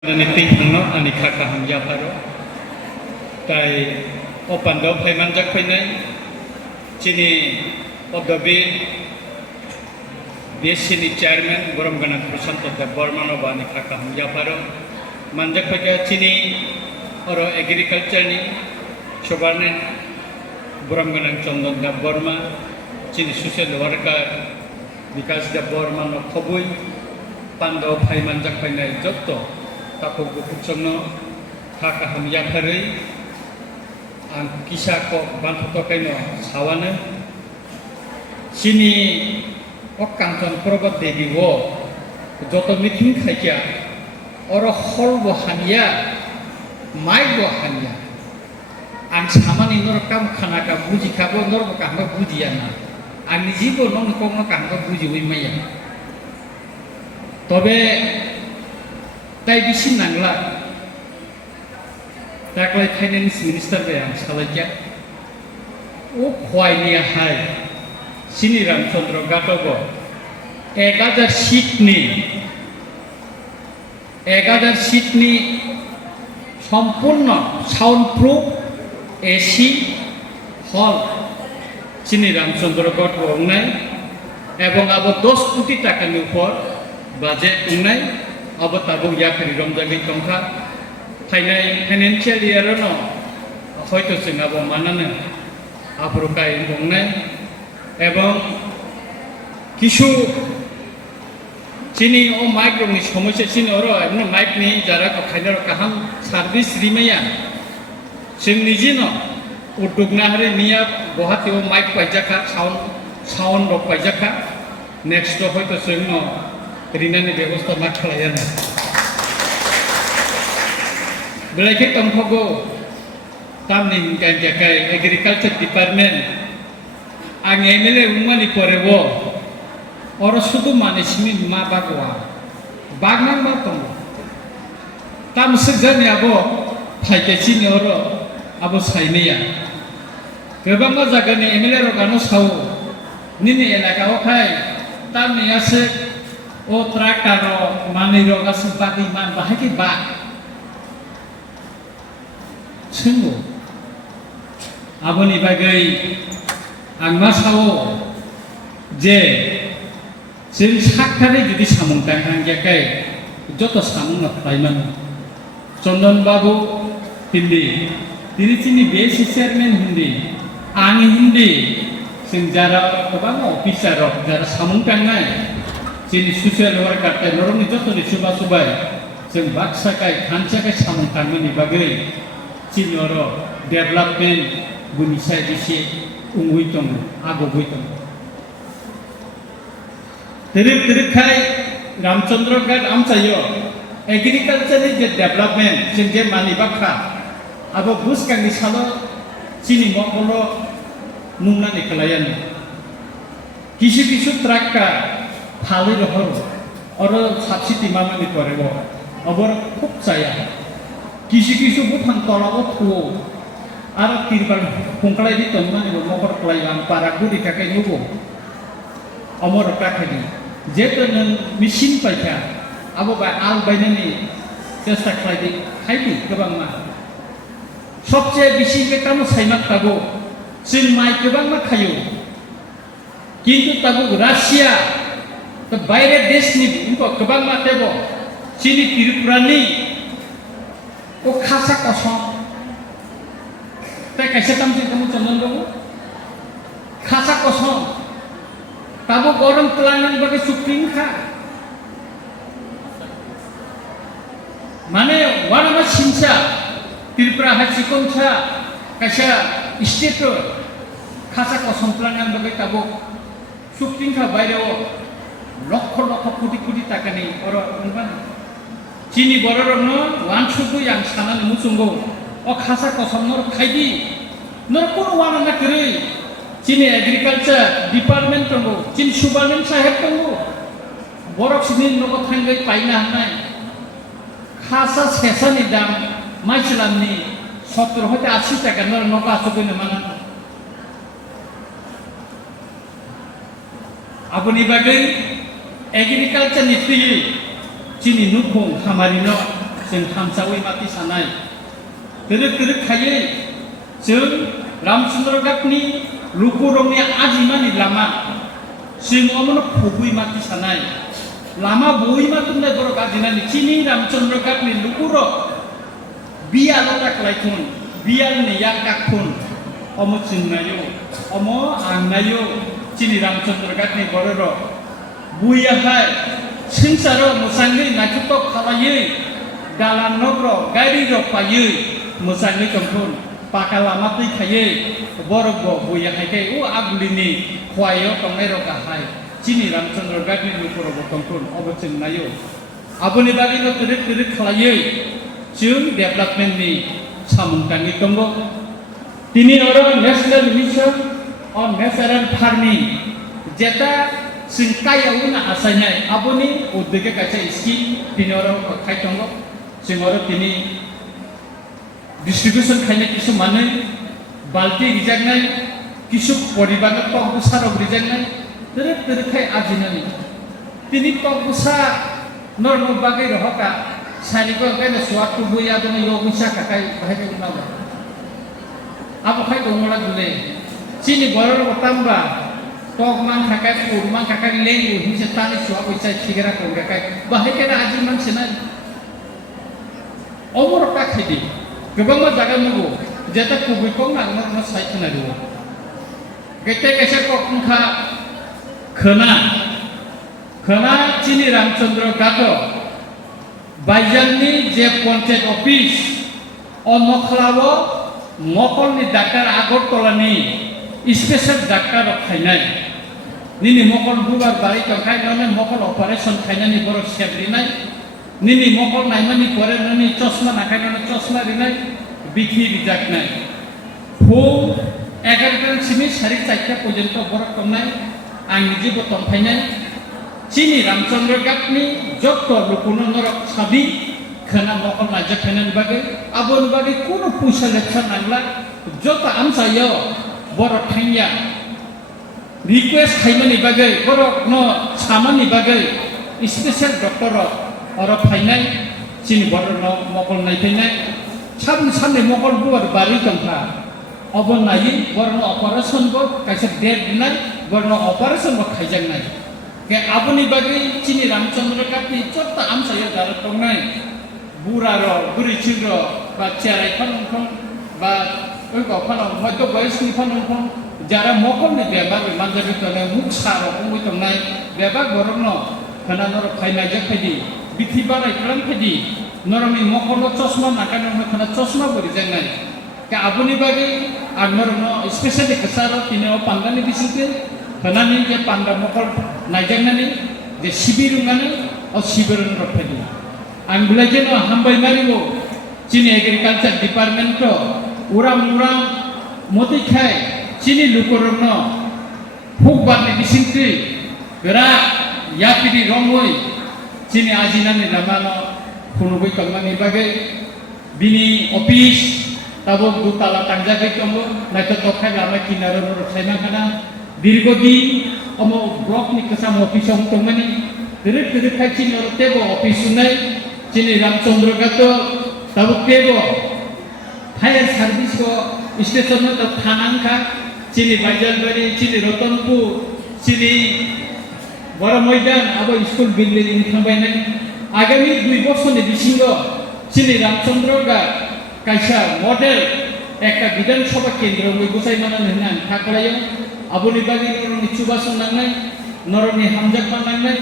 Nitihno ani khaka hamja pharo tai opando phaiman jak phainai chini odobi BSCni chairman Boromgana Prashanto Dev Bormano bani khaka hamja pharo manjak phaiga chini oro agriculture ni shobarne Boromgana Chandon Dev Borma chini social worker Vikas Dev Bormano khobui pando phaiman jak phainai jotto Tako bukuksono khaka hamya pharai ang kisa ko bantuto kaino sawana sini okangton probat devi wo joto meeting khaikya oro hol bo hamya mai bo hamya ang samani nor kam khana ka buji khabo nor bo kam buji ana ang nijibo nong ko no kam buji wi maya tobe তাই বেশি Nangla তাকলাই finance minister বে আং সালাইয়া ও খয়নিয়া high সিনি রামচন্দ্র গাতব 1000 সিটনি সম্পূর্ণ sound proof AC হল সিনি Ramchandra goat ওংনাই এবং আবার 10 কোটি টাকার উপর বাজেট ওংনাই अब ताबुक याखरि रमजागै तंखा फाइनाय फाइनान्शियल इयार न हयतो जों अब मानानो आब्रुकाय दंनाय एवं किछु चिनि ओ माइक्रोनि समस्या चिनि अरो एमनो माइकनि जारा खायनार काहाम सार्भिस रिमाया जों निजिनो उद्योगना हरे निया गुवाहाटी ओ माइक पाइजाखा साउन्ड रक पाइजाखा नेक्स्ट हयतो जों রিনানি ব্যবস্থা না খালাইয়া না বেলাইকে তংফগো তামনি গাঞ্জাকাই এগ্রিকালচার ডিপার্টমেন্ট আং এমএলএ উমানি পরেবো অর শুধু মানিসিনি মা বাগোয়া বাগনাং মা তং তাম সেজানি আবো ফাইকেচিনি অর আবো সাইনিয়া गोबां मा जागानि एमएलए रगानो साव निनि एलाकायाव खाय तामनि आसे o traktor maniro gasupati man bahagi ba sungguh aboni bagai angma sawo je जों साखारि जुदि सामं थांगाkai joto samung naplaiman Chandon Babu hindi diri chini BSC chairman hindi ang hindi जों jara गोबां officer rok jara samung tangnai Sini social worker tay norong joto ni suba-subay जों baksakai khansakai samung tangmani bagai chini oro development bunisai disi ungui tong agogui tong teruk kai Ramchandra Ghat amsayo agriculture ni je development जों je mani bakha abo buskang ni salo chini mokolo nungna ni kalayan kisu trakka ফালি রহর or subsidy মামানি পরেব অবর খুব চায়া কিছু বুথান তলাও থুও আর কিরবার ফংকলাই দি তংমানি মকর কলাই আং পারাগুদি কাকাই নুবো অমর কাখানি যেতো নং machine পাইকা আবো বাই আল বাইনানি চেষ্টা খাইদি খাইদি गोबां मा সবচেয়ে বেশি বেকানো সাইমাক তাবো जों माइ गोबां मा खायो কিন্তু তাবো রাশিয়া तो बाहर देश नि उनको गोबां मातेबो चिनि त्रिपुरानि ओ खासा कसम ताय कैसे तामसे तमु चंदन बाबू खासा कसम ताबो गरम प्लानन बगे सुप्रीम खा माने वाना सिंसा त्रिपुरा हासिकोंसा कैसे स्टेट खासा कसम प्लानन बगे ताबो सुप्रीम खा बायरो লক্ষ কোটি টাকা নেই ওর চিনি বড় রং ওয়ান শুধু আং সানানি মুচুঙ্গো ও খাসা কসম নর খাইদি নর কোনো ওয়ান না করে চিনি এগ্রিকালচার ডিপার্টমেন্ট দङ চিনি সুপারমেন্ট সাহেব দङ বরক সিনি নগো থাঙ্গै পাইনা হানাय খাসা সেসানি দাম মাইসলামনি 70 হতে 80 টাকা নর নগো আসুকইনো মানা আপনি বাগै agriculture ni tui chini nukong hamarino जों थामसावै माति सानाय दोरोक खायै जों रामचंद्र घाटनि लुकुरंनि आजिमानि लामा जों अमनो फुगुइ माति सानाय लामा बई मातुमनाय बर' गाजिनानि चिनि रामचंद्र घाटनि लुकुरो बियालो टाकलायथुन बियालनि याकाखुन अमो चिन्नायो अमो आंनायो चिनि रामचंद्र घाटनि बर'र बुयाहाय सिंसारो मोसाङै नायथुक खालायै दालान नग्र गारि र पायै मोसाङै कंथुन पाका लामा दैखायै बर'ब बुयाहायखाय उ आगुलिनि खवायो टंनाय र गाहाय चिनि रामचंद्र घाटनि लुकुरो कंथुन अबो चिन्नायो आबुनि बागैनो दोरोक खालायै जों डेभलपमेन्टनि सामुंथाङै दङ दिनै अरो नेशनेल मिशन अन नेचारेल फार्मिं जेटा जों कायावनो आसायनाय आबुनि उद्देगे कायसा स्किम दिनै अरो खाय दङ जों अरो दिनै डिस्ट्रिब्यूशन खायनाय किसु माने बाल्टी रिजागनाय किसु परिबार टक बुसाराव रिजागनाय दोरोक खाय आजिनानि दिनै टक बुसा नर्म बागै रहका सारिको कायना सुवातु बुया दङ यो बुसा काकाय बाहाय उनाव आबो खाय दङला गुले चिनि बरर बतामबा टक मान काकाय पुर मान काकाय लेंगु हिंसे तानि सुवा बुसा थिगरा को काकाय बाहाय केना आजि मानसिना अमर का खायदि गोबां मा जागा नंगौ जेता कुबैखौ नांनो साइखना दङ गेटे केसे कखा खोना चिनि रामचंद्र घाट बाइजाननि जे पंचायत ऑफिस अनखलावो मकलनि डाक्टर आगरतलानि स्पेशल डाक्टर खायनाय निनि मकल बुबार बारि खायनानै मकल ऑपरेशन खायनानि बर' सेबरिनाय निनि मकल नायमानि परे ननि चश्मा नाखायनानै चश्मा रिनाय बिखि बिजाकनाय फुं 11टासिम 4:30 पर्यन्त बर' टंनाय आं निजे बतन फायनाय चिनि रामचंद्र घाटनि जत्त लुकुनो नरक साबि खोना मकल नायजा खायनानि बागै आबोनि बागै कोनो पैसा लेखा नांला जत्त आमसायो बर' थांया रिक्वेस्ट खायमानि बागै बर' न सामानि बागै स्पेशल डॉक्टर अर फायनाय चिनि बर' न मकल नायफैनाय साननै मकल बुवार बारि दंखा अबो नायि बर' न ऑपरेशन बो कायसा डेट दिनाय बर' न ऑपरेशन बो खायजांनाय के आबुनि बागै चिनि रामचंद्र घाटनि जत्त आमसायो दार टंनाय बुरा र बुरि छिग्र बा चेराय फानंखं बा ओइ गफानाव हयतो बयसनि फानंखं जारा मकलनि बेबार मानजाबि तने मुख सार बुंबाय दंनाय बेबा बर' न खोना नर फायनाय जाखायदि बिथि बाराय खालाम खायदि नरमि मकल चश्मा नाकानो खोना चश्मा बोरि जांनाय के आबुनि बागै आर नर न स्पेशली कसार तिने पांगानि बिसिके खोनानि जे पांगा मकल नायजांनानि जे सिबिरुंगानि अ सिबिरुं रफायदि आं बुलायजेन हामबाय मारिगो चिनि एग्रिकालचार डिपार्टमेंट उराम मतिखाय चिनि लुकुरन फुकबारनि बिसिंति गोरा यापिरि रंगै चिनि आजिनानि लामानो खुनुबै कंनानि बागै बिनि ऑफिस ताबो दुताला तांजागै दंबो नायतो तखाय लामा किनारो रखायना खाना दीर्घदिन अमो ब्लकनि कसाम ऑफिसाव दंमानि दोरोक खाय चिनि तेबो ऑफिस सुनाय चिनि रामचंद्र घाट ताबो तेबो फायर सर्विस को स्टेशन तो थानांखा चिनि बाइजालबारि चिनि रतनपुर चिनि बर' मैदान आबो स्कुल बिल्डिं थांबायनाय आगामी 2 बছरनि बिसिङाव चिनि रामचंद्र घाट कायसा मडेल एक विधानसभा केंद्र मैगुसाय मानन होनना थाखायो आबुनि बागै नरनि चुबासन नांनाय नरनि हामजाक नांनाय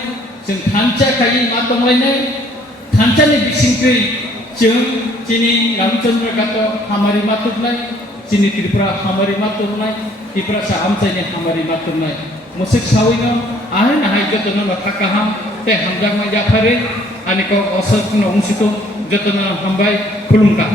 जों थानचा खायि मा दंलायनाय थानचानि बिसिंखै जों चिनि रामचंद्र घाट हामारि मातुरनाय चिनि त्रिपुरा हामारि मातुरनाय त्रिपुरा सा आमचायनि हामारि मातुरनाय मुसुक सावैनो आहाय नाहाय जतन थाकाहाम ते हामजाक मा जाफारे आनिको असरनो उंसितो जतन हामबाय खुलुमगा।